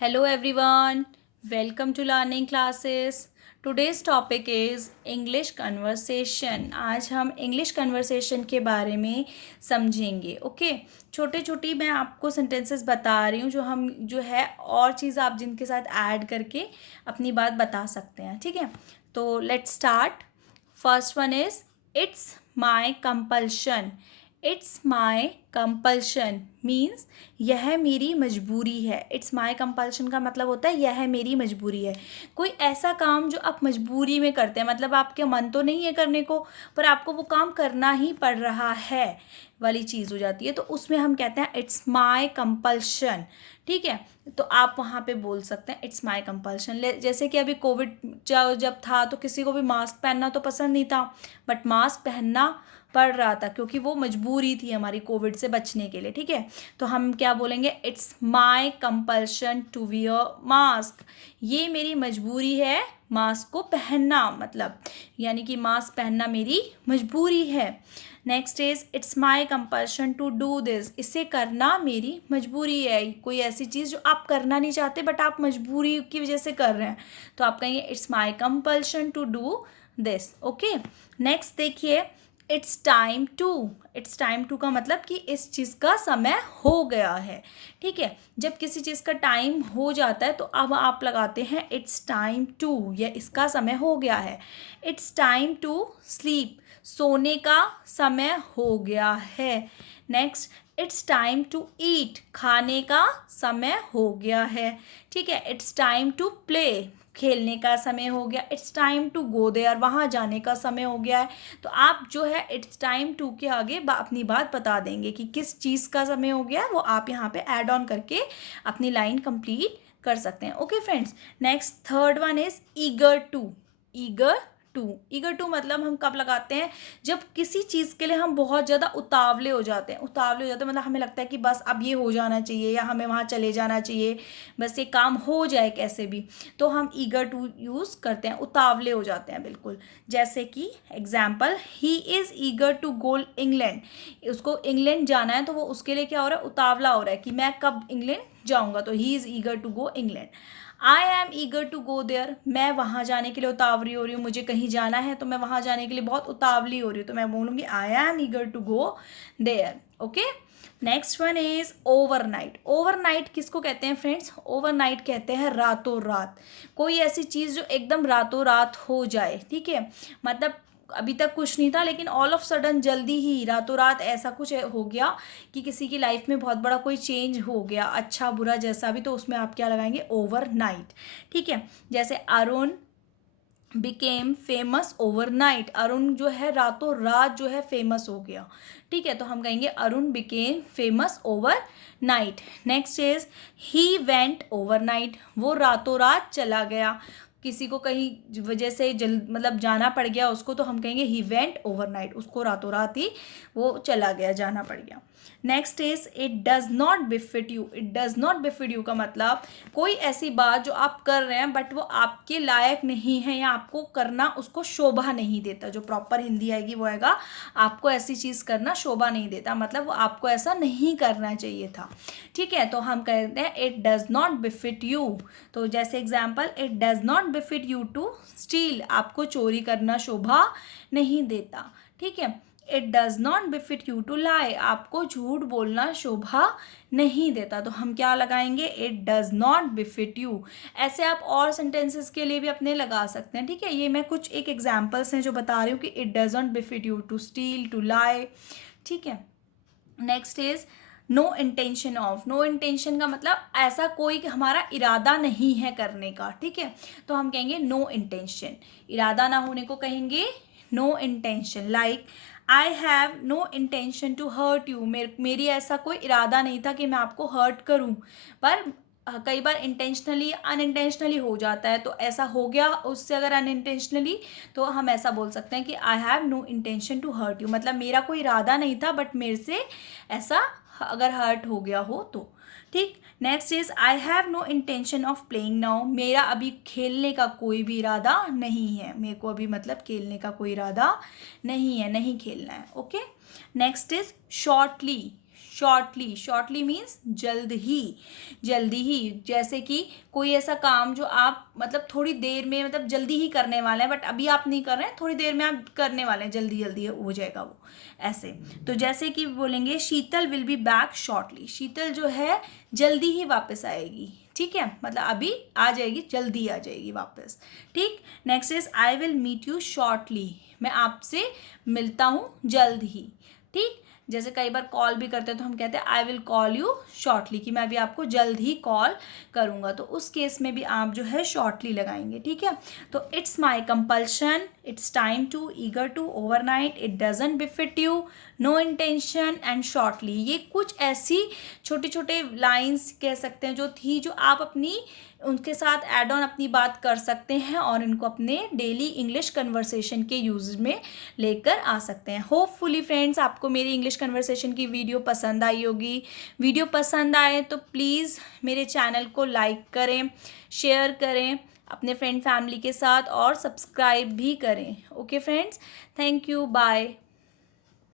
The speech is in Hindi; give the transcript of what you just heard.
Hello everyone, welcome to learning classes. Today's topic is English conversation. आज हम English conversation के बारे में समझेंगे. ओके, छोटे छोटी मैं आपको सेंटेंसेस बता रही हूँ जो है और चीज़ आप जिनके साथ ऐड करके अपनी बात बता सकते हैं. ठीक है, तो let's start. First one is it's my compulsion. It's my compulsion means यह मेरी मजबूरी है. इट्स माई कंपल्शन का मतलब होता है यह मेरी मजबूरी है. कोई ऐसा काम जो आप मजबूरी में करते हैं, मतलब आपके मन तो नहीं है करने को, पर आपको वो काम करना ही पड़ रहा है वाली चीज़ हो जाती है, तो उसमें हम कहते हैं इट्स माई कंपल्शन. ठीक है, तो आप वहाँ पे बोल सकते हैं इट्स माई कंपल्शन. जैसे कि अभी कोविड जब था तो किसी को भी मास्क पहनना तो पसंद नहीं था, बट मास्क पहनना पड़ रहा था क्योंकि वो मजबूरी थी हमारी कोविड से बचने के लिए. ठीक है, तो हम क्या बोलेंगे, it's my compulsion to wear mask. ये मेरी मजबूरी है मास्क को पहनना, मतलब यानी कि मास्क पहनना मेरी मजबूरी है. Next is it's my compulsion to do this. इसे करना मेरी मजबूरी है. कोई ऐसी चीज़ जो आप करना नहीं चाहते बट आप मजबूरी की वजह से कर रहे हैं, तो आप कहेंगे it's my compulsion to do this. Okay, next देखिए, it's time to. It's time to का मतलब कि इस चीज़ का समय हो गया है. ठीक है, जब किसी चीज़ का टाइम हो जाता है तो अब आप लगाते हैं इट्स टाइम टू, या इसका समय हो गया है. It's time to sleep. सोने का समय हो गया है. Next, it's time to eat. खाने का समय हो गया है. ठीक है, इट्स टाइम टू प्ले. खेलने का समय हो गया. It's time to go there. वहाँ जाने का समय हो गया है. तो आप जो है इट्स टाइम टू के आगे अपनी बात बता देंगे कि किस चीज़ का समय हो गया है, वो आप यहाँ पे ऐड ऑन करके अपनी लाइन कंप्लीट कर सकते हैं. Okay friends, next third one is eager to. Eager to. Eager to मतलब हम कब लगाते हैं, जब किसी चीज़ के लिए हम बहुत ज़्यादा उतावले हो जाते हैं. उतावले हो जाते हैं मतलब हमें लगता है कि बस अब ये हो जाना चाहिए या हमें वहाँ चले जाना चाहिए, बस ये काम हो जाए कैसे भी, तो हम ईगर टू यूज़ करते हैं. उतावले हो जाते हैं बिल्कुल. जैसे कि example, he is eager to go England. उसको इंग्लैंड जाना है तो वो उसके लिए क्या हो रहा है, उतावला हो रहा है कि मैं कब इंग्लैंड जाऊँगा, तो he is eager to go England. I am eager to go there. मैं वहाँ जाने के लिए उतावली हो रही हूँ. मुझे कहीं जाना है तो मैं वहाँ जाने के लिए बहुत उतावली हो रही हूँ, तो मैं बोलूँगी I am eager to go there. Okay, next one is overnight. Overnight किसको कहते हैं फ्रेंड्स? ओवरनाइट कहते हैं रातों रात. कोई ऐसी चीज़ जो एकदम रातों रात हो जाए. ठीक है, मतलब अभी तक कुछ नहीं था लेकिन ऑल ऑफ सडन जल्दी ही रातों रात ऐसा कुछ हो गया कि किसी की लाइफ में बहुत बड़ा कोई चेंज हो गया, अच्छा बुरा जैसा भी, तो उसमें आप क्या लगाएंगे, ओवरनाइट. ठीक है, जैसे Arun became famous overnight. Arun जो है रातों रात जो है फेमस हो गया. ठीक है, तो हम कहेंगे Arun became famous overnight. Next is he went overnight. वो रातों रात चला गया. किसी को कहीं वजह से मतलब जाना पड़ गया उसको, तो हम कहेंगे ही वेंट ओवरनाइट. उसको रातों रात ही वो चला गया, जाना पड़ गया. Next is it does not befit you. It does not befit you का मतलब कोई ऐसी बात जो आप कर रहे हैं बट वो आपके लायक नहीं है या आपको करना उसको शोभा नहीं देता. जो प्रॉपर हिंदी आएगी वो आएगा, आपको ऐसी चीज़ करना शोभा नहीं देता, मतलब वो आपको ऐसा नहीं करना चाहिए था. ठीक है, तो हम कहते हैं it does not befit you. तो जैसे example, it does not befit you to steal. आपको चोरी करना शोभा नहीं देता. ठीक है, it does not befit you to lie. आपको झूठ बोलना शोभा नहीं देता, तो हम क्या लगाएंगे, it does not befit you. ऐसे आप और सेंटेंसेस के लिए भी अपने लगा सकते हैं. ठीक है, ये मैं कुछ एक एग्जाम्पल्स हैं जो बता रही हूँ कि it does not befit you to steal, to lie. ठीक है, next is no intention of. No intention का मतलब ऐसा कोई हमारा इरादा नहीं है करने का. ठीक है, तो हम कहेंगे नो इंटेंशन. इरादा ना होने को कहेंगे no intention. Like I have no intention to hurt you. मेरी ऐसा कोई इरादा नहीं था कि मैं आपको हर्ट करूं, पर कई बार इंटेंशनली अनइंटेंशनली हो जाता है, तो ऐसा हो गया उससे अगर अनइंटेंशनली, तो हम ऐसा बोल सकते हैं कि I have no intention to hurt you. मतलब मेरा कोई इरादा नहीं था बट मेरे से ऐसा अगर हर्ट हो गया हो तो. ठीक, next is I have no intention of playing now. मेरा अभी खेलने का कोई भी इरादा नहीं है. मेरे को अभी मतलब खेलने का कोई इरादा नहीं है, नहीं खेलना है. Okay, next is shortly. Shortly, shortly means जल्दी ही। जैसे कि कोई ऐसा काम जो आप मतलब थोड़ी देर में मतलब जल्दी ही करने वाले हैं, बट अभी आप नहीं कर रहे हैं, थोड़ी देर में आप करने वाले हैं, जल्दी जल्दी हो जाएगा वो, ऐसे। तो जैसे कि बोलेंगे शीतल विल बी बैक शॉर्टली, शीतल जो है जल्दी ही वापस आएगी, ठीक है, मतलब अभी आ जाएगी, जल्दी आ जाएगी वापस, ठीक। Next is I will meet you shortly, मैं आपसे मिलता हूँ जल्द ही, ठीक। जैसे कई बार कॉल भी करते हैं तो हम कहते हैं I will call you shortly, कि मैं अभी आपको जल्द ही कॉल करूँगा, तो उस केस में भी आप जो है शॉर्टली लगाएंगे, ठीक है। तो it's my compulsion, it's time to, eager to, overnight, it doesn't befit you, no intention and shortly. ये कुछ ऐसी छोटे छोटे लाइन्स कह सकते हैं जो थी, जो आप अपनी उनके साथ एड ऑन अपनी बात कर सकते हैं और इनको अपने डेली इंग्लिश कन्वर्सेशन के यूज में लेकर आ सकते हैं। होपफुली फ्रेंड्स आपको मेरी इंग्लिश कन्वर्सेशन की वीडियो पसंद आई होगी। वीडियो पसंद आए तो प्लीज़ मेरे चैनल को लाइक करें, शेयर करें अपने फ्रेंड फैमिली के साथ और सब्सक्राइब भी करें। Okay friends, thank you, bye.